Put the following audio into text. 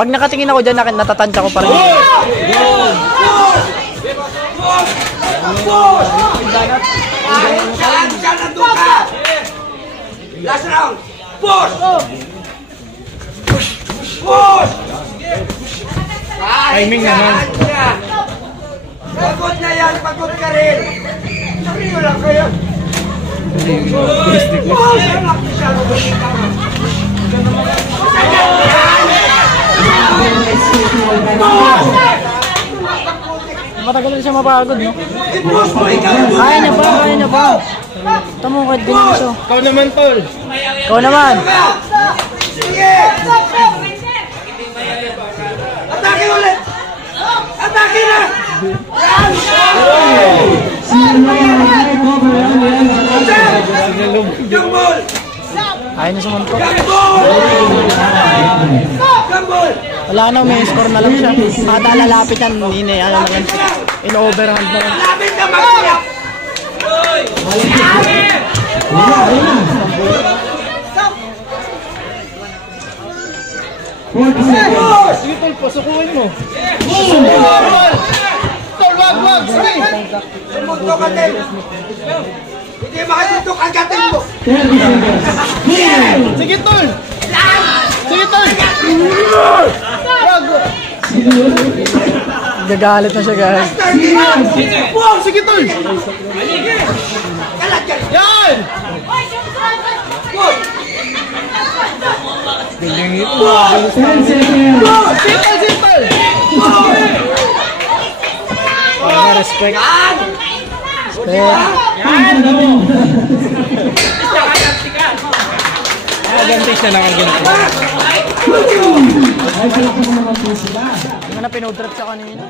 Pag nakatingin ako dyan, natatansya ko pa rin. Last round! Push! Push! Timing naman. Pagod na yan, pagod ka rin. Sabihin mo lang kayo. Matagal na siya mapagod, no? Kaya niya ba? Kaya niya ba? Tama mo kahit ganyan siya. Ikaw naman, Tol. Ikaw naman. Sige! Atake ulit! Atake na! Gambol! Ayaw na sumuntok. Gambol! Gambol! Wala na, may score na lang siya. Kada lalapit yan, hindi ano na lang. In-overhand na lang. Lapit na mag-stop! Sige, Tol, pasukuhin mo. Tol, wag! Sige! Sumuntok ka din! Hindi makasuntok ang gatin mo! Sige, Tol! Sige, Tol! Wag! Gagalit na siya, guys. Wag! Sige, Tol! Kalat ka! Yan! Good! Simple! Respect. Yan! Ganti siya lang ang ginagawa. Ano na pinudrop siya kanina.